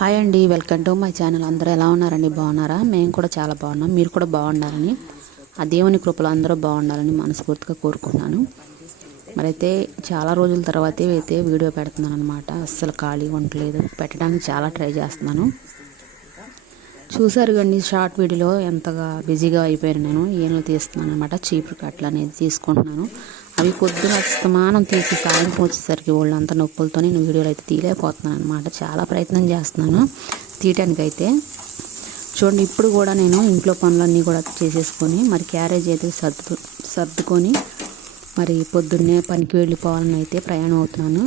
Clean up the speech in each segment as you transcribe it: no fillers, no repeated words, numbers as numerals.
Hi అండి, welcome to my channel. అందరూ ఎలా ఉన్నారండి? బాగున్నారా? మేము కూడా చాలా బాగున్నాం. మీరు కూడా బాగుండాలని, ఆ దేవుని కృపలో అందరూ బాగుండాలని మనస్ఫూర్తిగా కోరుకున్నాను. మరైతే చాలా రోజుల తర్వాత అయితే వీడియో పెడుతున్నాను అనమాట. అస్సలు ఖాళీ ఉండలేదు, పెట్టడానికి చాలా ట్రై చేస్తున్నాను. చూసారు కండి షార్ట్ వీడియోలో ఎంతగా బిజీగా అయిపోయాను. నేను ఏళ్ళు తీస్తున్నాను అనమాట, చీపురు కట్టలు అనేది తీసుకుంటున్నాను. అవి పొద్దున అస్తమానం తీసి సాయంత్రం వచ్చేసరికి వాళ్ళంతా నొప్పులతో నేను వీడియోలు అయితే తీయలేకపోతున్నాను అనమాట. చాలా ప్రయత్నం చేస్తున్నాను తీయటానికి అయితే. చూడండి, ఇప్పుడు కూడా నేను ఇంట్లో పనులన్నీ కూడా చేసేసుకొని మరి క్యారేజ్ అయితే సర్దుకొని మరి పొద్దున్నే పనికి వెళ్ళిపోవాలని అయితే ప్రయాణం అవుతున్నాను.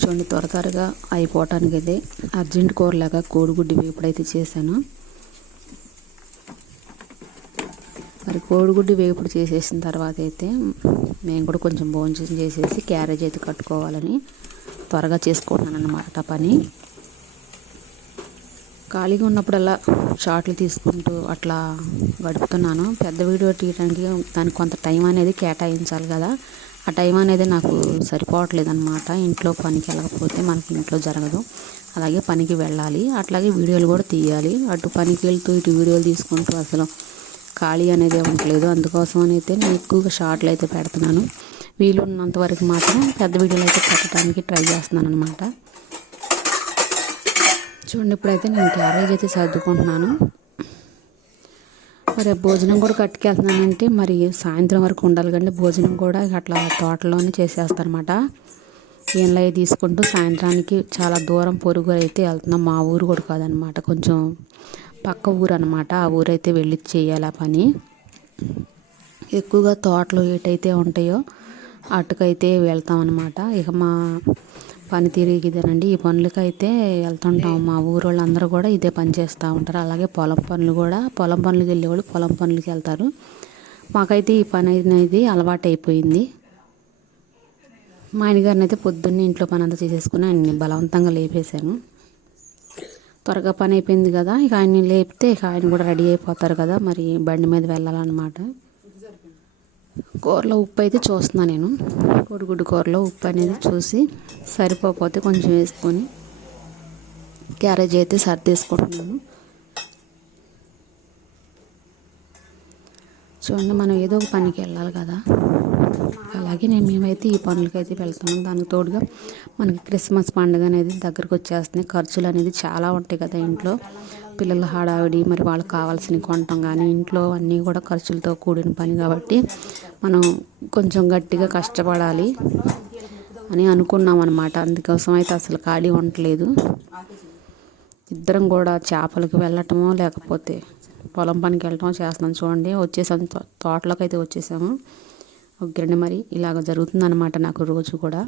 చూడండి, త్వరగా అయిపోవటానికి అయితే అర్జెంట్ కూరలాగా కోడిగుడ్డు వేపుడైతే చేశాను. మరి కోడిగుడ్డు వేపుడు చేసేసిన తర్వాత అయితే మేము కూడా కొంచెం భోజనం చేసేసి క్యారేజ్ అయితే కట్టుకోవాలని త్వరగా చేసుకుంటున్నాను అన్నమాట పని. ఖాళీగా ఉన్నప్పుడల్లా షార్ట్లు తీసుకుంటూ అట్లా గడుపుతున్నాను. పెద్ద వీడియో తీయడానికి దానికి కొంత టైం అనేది కేటాయించాలి కదా, ఆ టైం అనేది నాకు సరిపోవట్లేదు అనమాట. ఇంట్లో పనికి వెళ్ళకపోతే మనకి ఇంట్లో జరగదు. అలాగే పనికి వెళ్ళాలి, అట్లాగే వీడియోలు కూడా తీయాలి. అటు పనికి వెళ్తూ ఇటు వీడియోలు తీసుకుంటూ అసలు ఖాళీ అనేది ఉండలేదు. అందుకోసం అయితే నేను ఎక్కువగా షార్ట్లు అయితే పెడుతున్నాను. వీలున్నంత వరకు మాత్రం పెద్ద వీడియోలు అయితే పెట్టడానికి ట్రై చేస్తున్నాను అనమాట. చూడండి, ఇప్పుడైతే నేను క్యారేజ్ అయితే సర్దుకుంటున్నాను. మరి భోజనం కూడా కట్టుకెళ్తున్నానంటే మరి సాయంత్రం వరకు ఉండాలి కండి. భోజనం కూడా అట్లా తోటలోనే చేసేస్తాను అనమాట. ఏంలో తీసుకుంటూ సాయంత్రానికి చాలా దూరం పొరుగు అయితే వెళ్తున్నాం. మా ఊరు కూడా కాదనమాట, కొంచెం పక్క ఊరు అనమాట. ఆ ఊరైతే వెళ్ళి చేయాలి ఆ పని. ఎక్కువగా తోటలు ఏటైతే ఉంటాయో అటుకైతే వెళ్తాం అనమాట. ఇక మా పని తిరిగిదేనండి, ఈ పనులకైతే వెళ్తుంటాం. మా ఊరు వాళ్ళందరూ కూడా ఇదే పని చేస్తూ ఉంటారు. అలాగే పొలం పనులు కూడా, పొలం పనులకి వెళ్ళేవాళ్ళు పొలం పనులకి వెళ్తారు. మాకైతే ఈ పని అనేది అలవాటు అయిపోయింది. మా ఆయనగారిని అయితే పొద్దున్నే ఇంట్లో పని అంతా చేసేసుకుని ఆయన్ని బలవంతంగా లేపేశాను. త్వరగా పని అయిపోయింది కదా, ఇక ఆయన్ని లేపితే ఇక ఆయన కూడా రెడీ అయిపోతారు కదా, మరి బండి మీద వెళ్ళాలన్నమాట. కూరలో ఉప్పు అయితే చూస్తున్నాను నేను. కోడిగుడ్డు కూరలో ఉప్పు అనేది చూసి సరిపోతే కొంచెం వేసుకొని క్యారేజ్ అయితే సర్దేసుకుంటున్నాను. చూడండి, మనం ఏదో ఒక పనికి వెళ్ళాలి కదా, అలాగే మేమైతే ఈ పనులకైతే వెళ్తున్నాం. దానికి తోడుగా మనకి క్రిస్మస్ పండుగ అనేది దగ్గరకు వచ్చేస్తుంది. ఖర్చులు అనేది చాలా ఉంటాయి కదా ఇంట్లో. పిల్లల హడావిడి, మరి వాళ్ళకి కావాల్సిన కొనటం కానీ, ఇంట్లో అన్నీ కూడా ఖర్చులతో కూడిన పని కాబట్టి మనం కొంచెం గట్టిగా కష్టపడాలి అని అనుకున్నాం అనమాట. అందుకోసం అయితే అసలు ఖాళీ ఉండలేదు. ఇద్దరం కూడా చేపలకు వెళ్ళటమో లేకపోతే పొలం పనికి వెళ్ళటమో చేస్తున్నాం. చూడండి, వచ్చేసాము, తోటలోకి అయితే వచ్చేసాము. ఓకేనండి, మరి ఇలాగ జరుగుతుందన్నమాట నాకు రోజు కూడా.